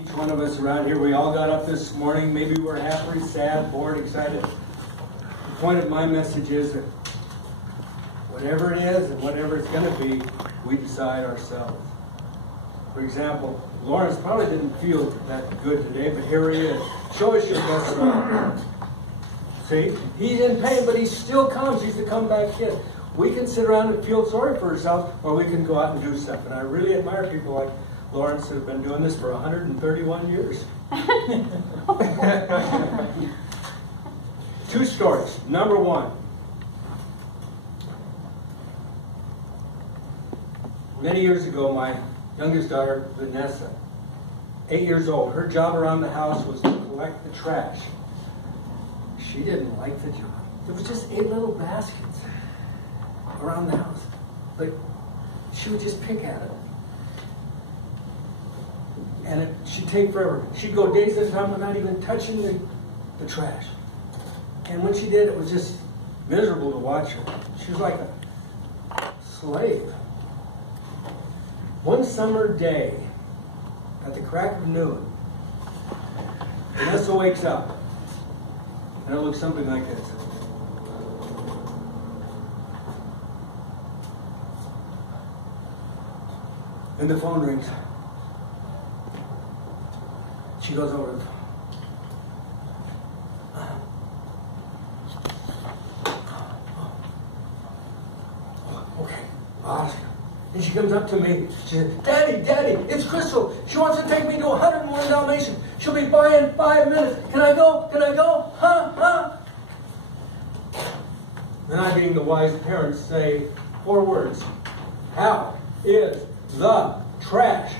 Each one of us around here, we all got up this morning. Maybe we're happy, sad, bored, excited. The point of my message is that whatever it is and whatever it's going to be, we decide ourselves. For example, Lawrence probably didn't feel that good today, but here he is. Show us your best side. See? He's in pain, but he still comes. He's the comeback kid. We can sit around and feel sorry for ourselves, or we can go out and do stuff. And I really admire people like Lawrence who have been doing this for 131 years. 2 stories. Number 1. Many years ago, my youngest daughter, Vanessa, 8 years old, her job around the house was to collect the trash. She didn't like the job. There was just 8 little baskets around the house. But she would just pick at it. And she'd take forever. She'd go days at a time without even touching the trash. And when she did, it was just miserable to watch her. She was like a slave. One summer day, at the crack of noon, Vanessa wakes up. And it looks something like this. And the phone rings. She goes over to the phone. Okay, I'll ask her. And she comes up to me. She says, Daddy, it's Crystal. She wants to take me to 101 Dalmatians. She'll be by in 5 minutes. Can I go? Huh? And I, being the wise parents, say 4 words. How is the trash?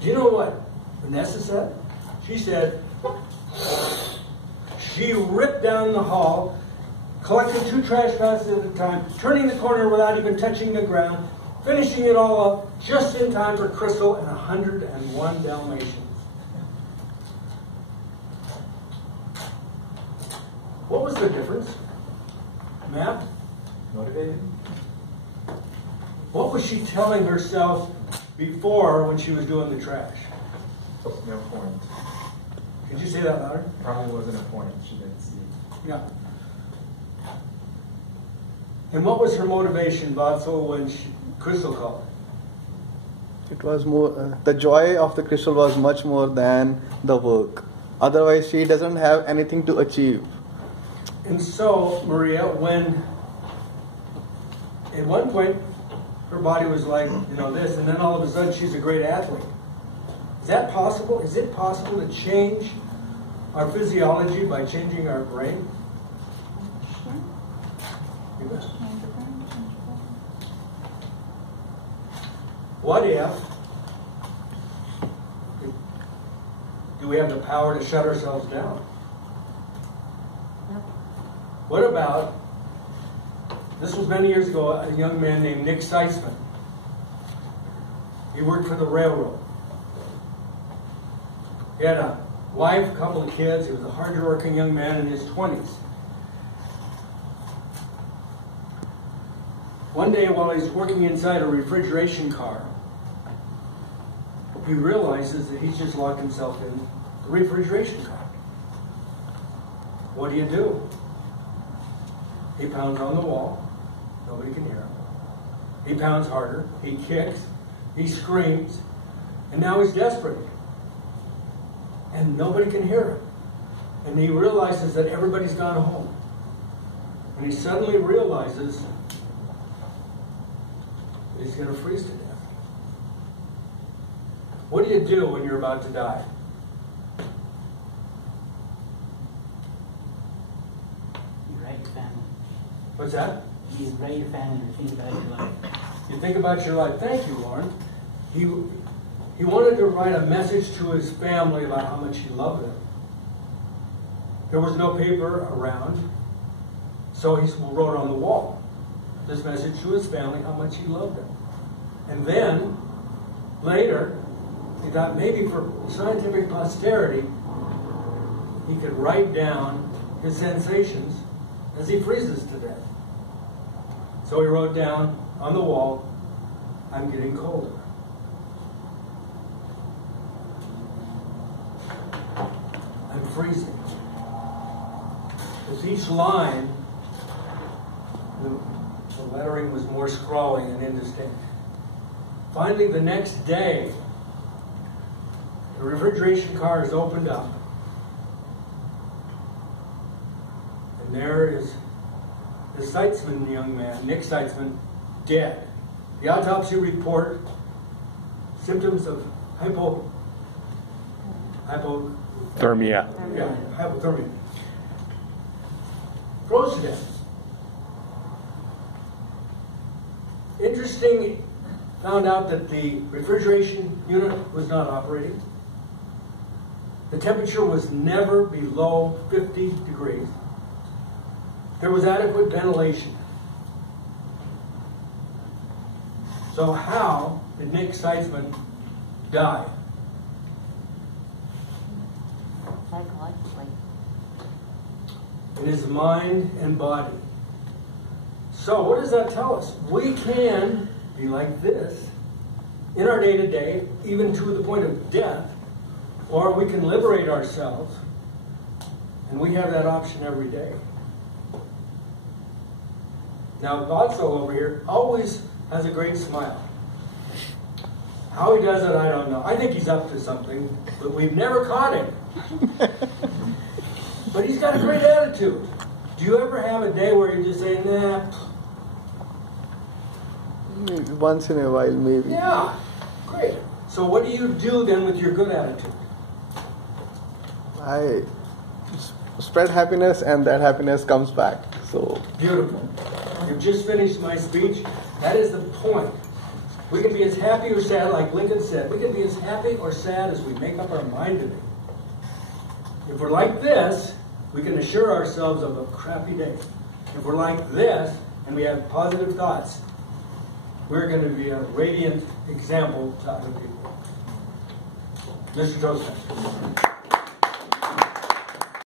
Do you know what Vanessa said? She said, she ripped down the hall, collected 2 trash bags at a time, turning the corner without even touching the ground, finishing it all up just in time for Crystal and 101 Dalmatians. What was the difference? Matt? Motivated. What was she telling herself before when she was doing the trash? No point. Could you say that louder? Probably wasn't a point. She didn't see. Yeah. And what was her motivation, Vatsal, when Crystal called? It was more, the joy of the Crystal was much more than the work. Otherwise, she doesn't have anything to achieve. And so, Maria, when at one point her body was like, this, and then all of a sudden she's a great athlete. Is that possible? Is it possible to change our physiology by changing our brain? Sure. You bet. What if, do we have the power to shut ourselves down? What about, this was many years ago, a young man named Nick Seitzman. He worked for the railroad. He had a wife, a couple of kids. He was a hard-working young man in his 20s. One day while he's working inside a refrigeration car, he realizes that he's just locked himself in the refrigeration car. What do? He pounds on the wall. Nobody can hear him. He pounds harder. He kicks. He screams. And now he's desperate. And nobody can hear him. And he realizes that everybody's gone home. And he suddenly realizes that he's going to freeze to death. What do you do when you're about to die? You write your family. What's that? You write your family and think about your life. You think about your life. Thank you, Lauren. He wanted to write a message to his family about how much he loved them. There was no paper around, so he wrote on the wall this message to his family, how much he loved them. And then, later, he thought maybe for scientific posterity, he could write down his sensations as he freezes to death. So he wrote down on the wall, I'm getting colder. freezing. Because each line, the lettering was more scrawly and indistinct. Finally, the next day, the refrigeration car is opened up, and there is the Seitzman young man, Nick Seitzman, dead. The autopsy report, symptoms of Thermia. hypothermia. Froze to death. Interesting, found out that the refrigeration unit was not operating. The temperature was never below 50 degrees. There was adequate ventilation. So how did Nick Seitzman die? Psychologically. In his mind and body. So what does that tell us? We can be like this in our day-to-day, even to the point of death, or we can liberate ourselves, and we have that option every day. Now, Godso over here always has a great smile. How he does it, I don't know. I think he's up to something, but we've never caught him. But he's got a great attitude. Do you ever have a day where you just say, nah? Once in a while, maybe. Yeah, great. So what do you do then with your good attitude? I spread happiness, and that happiness comes back. So Beautiful. You've just finished my speech. That is the point. We can be as happy or sad, like Lincoln said. We can be as happy or sad as we make up our mind to be. If we're like this, we can assure ourselves of a crappy day. If we're like this, and we have positive thoughts, we're going to be a radiant example to other people. Mr. Joseph.